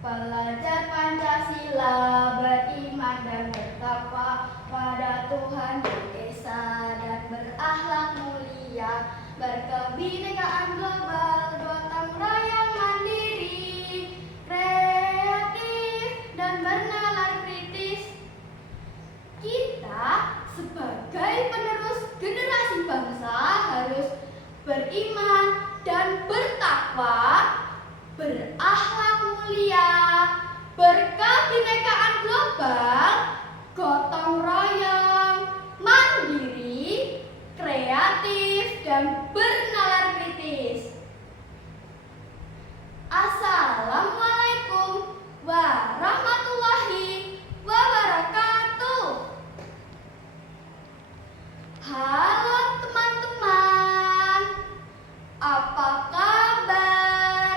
Pelajar Pancasila beriman dan bertakwa pada Tuhan Yang Esa dan berakhlak mulia, berkebinekaan global, gotong royong mandiri, kreatif dan bernalar kritis. Kita sebagai penerus generasi bangsa harus beriman dan bertakwa, berakhlak mulia, berkebinekaan global, gotong royong, mandiri, kreatif, dan bernalar kritis. Assalamualaikum warahmatullahi wabarakatuh. Halo teman-teman, apa kabar?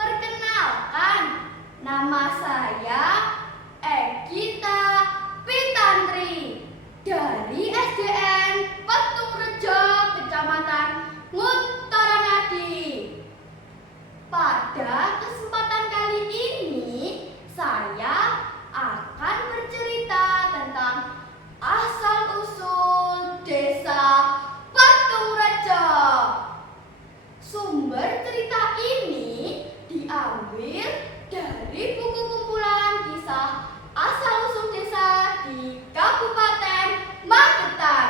Perkenalkan, nama saya Egita Pitantri dari SDN Petung Rejo, Kecamatan Nguntaranadi. Pada kesempatan kali ini, saya akan bercerita tentang asal-usul Desa Petung Rejo. Sumber cerita ini diambil dari buku kumpulan kisah asal-usul desa di Kabupaten Magetan.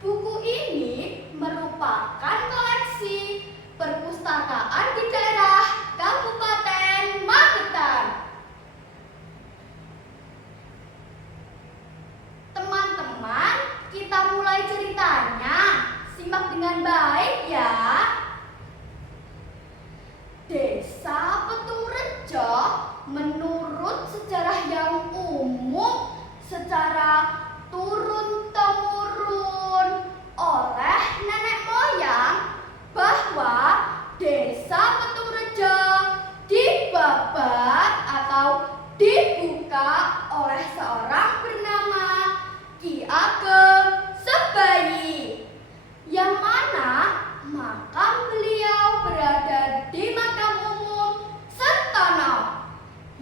Buku ini merupakan koleksi perpustakaan di daerah Kabupaten Magetan. Teman-teman, kita mulai ceritanya. Simak dengan baik ya. Desa Petung Rejo menurut sejarah yang umum secara turun-temurun oleh nenek moyang bahwa Desa Petung Rejo dibabat atau dibuka oleh seorang bernama Ki Ageng Sebayi, yang mana makam beliau berada di Makam Umum Sentono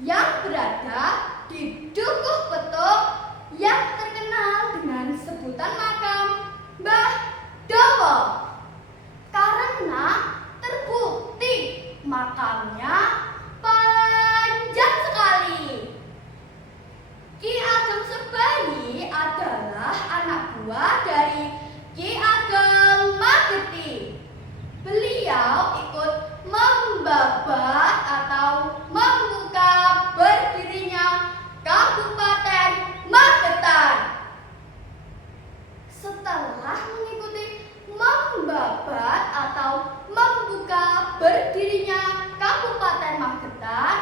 yang berada di Dukuh Petung yang terkenal dengan sebutan makam Mbah Dowo, karena terbukti makamnya panjang sekali. Ki Ageng Sebayi adalah anak buah dari Ki Ageng Mageti. Beliau ikut membabat atau membuka berdirinya Kabupaten Magetan. Setelah mengikuti membabat atau membuka berdirinya Kabupaten Magetan,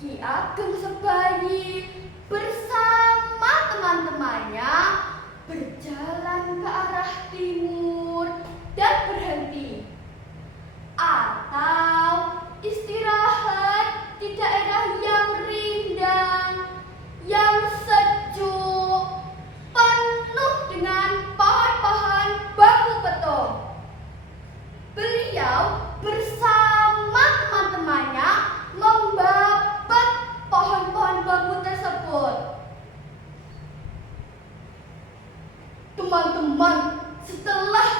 Ki Ageng Sebayi bersama teman-temannya berjalan ke arah timur dan berhenti atau istirahat di daerah yang rindang, yang sejuk, penuh dengan pohon-pohon bambu petung. Beliau bersama teman-temannya membabat pohon-pohon bambu tersebut. Teman-teman, setelah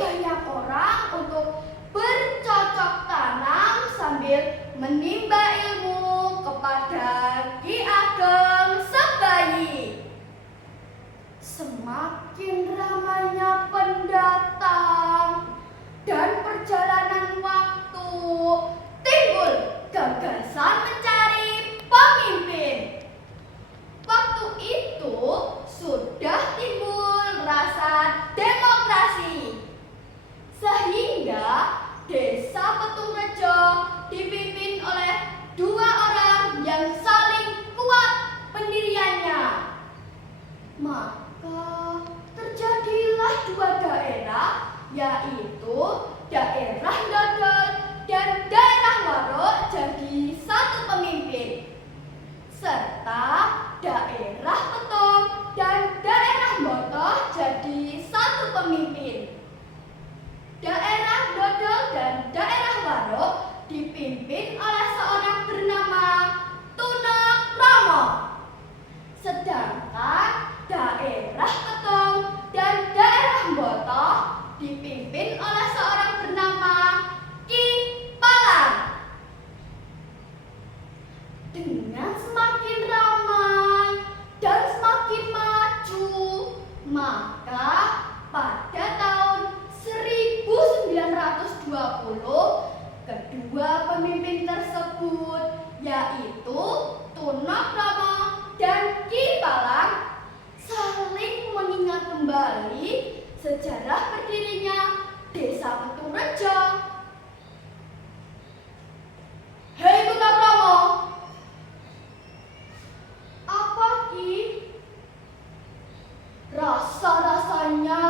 banyak orang untuk bercocok tanam sambil menimba ilmu kepada Ki Ageng Sembayi. Semakin ramainya pendatang dan perjalanan waktu, timbul gagasan mencari pemimpin. Waktu itu sudah timbul rasa demokrasi, sehingga Desa Petumrejo dipimpin oleh dua orang yang saling kuat pendiriannya. Maka terjadilah dua daerah, yaitu daerah Dodol dan daerah Waro jadi satu pemimpin, serta daerah Petung dan daerah Botoh jadi satu pemimpin. Daerah Dodol dan daerah Waro dipimpin oleh seorang bernama Tunokromo, sedangkan daerah Petung dan daerah Botoh dipimpin oleh seorang bernama Ki Palang. Dengan semakin ramai dan semakin maju, maka pada tahun 1920 kedua pemimpin tersebut, yaitu Tunokromo dan Ki Palang, saling mengingat kembali sejarah berdirinya Desa Petumrejo. Hei Tunokromo, apa Ki? Rasa-rasanya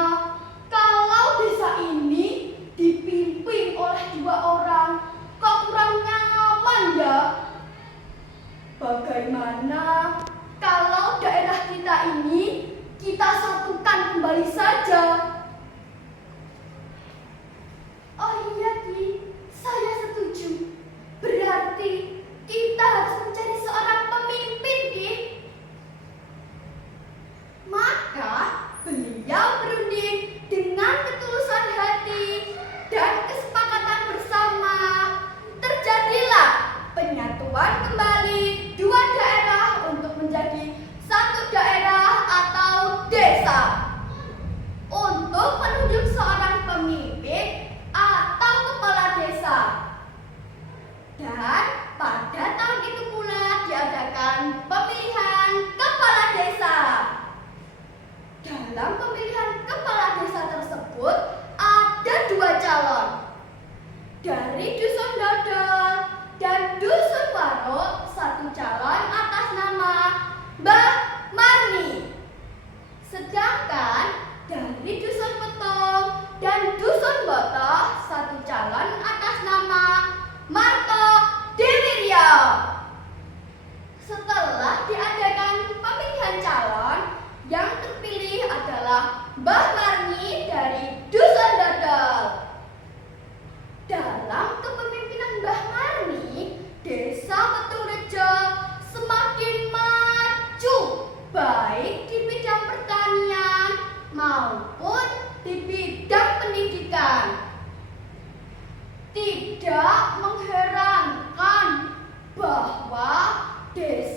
kalau desa ini dipimpin oleh dua orang kok kurang nyaman ya? Bagaimana kalau daerah kita ini kita satukan kembali saja? Oh iya Ki, saya setuju. Berarti kita harus mencari seorang pemimpin Ki. Maka beliau berunding dengan ketulusan hati dan kesepakatan bersama. Terjadilah penyatuan kembali dua daerah untuk menjadi satu daerah atau desa. Untuk menunjuk seorang pemimpin atau kepala desa. Dan pada tahun itu pula diadakan pemilihan kepala desa. Dalam pemilihan kepala desa tersebut ada dua calon. Dari Dusun Dodol dan Dusun Waro, satu calon atas nama Mbah Marni. Sedangkan dari Dusun Petung dan Dusun Botoh, satu calon atas nama Marto Dewiryo. Setelah diadakan pemilihan calon, yang terpilih adalah Mbah Marni dari Dusun Dodol. Dalam kepemimpinan Mbah Marni, Desa Petumrejo semakin maju, baik di bidang pertanian maupun di bidang pendidikan. Tidak mengherankan bahwa desa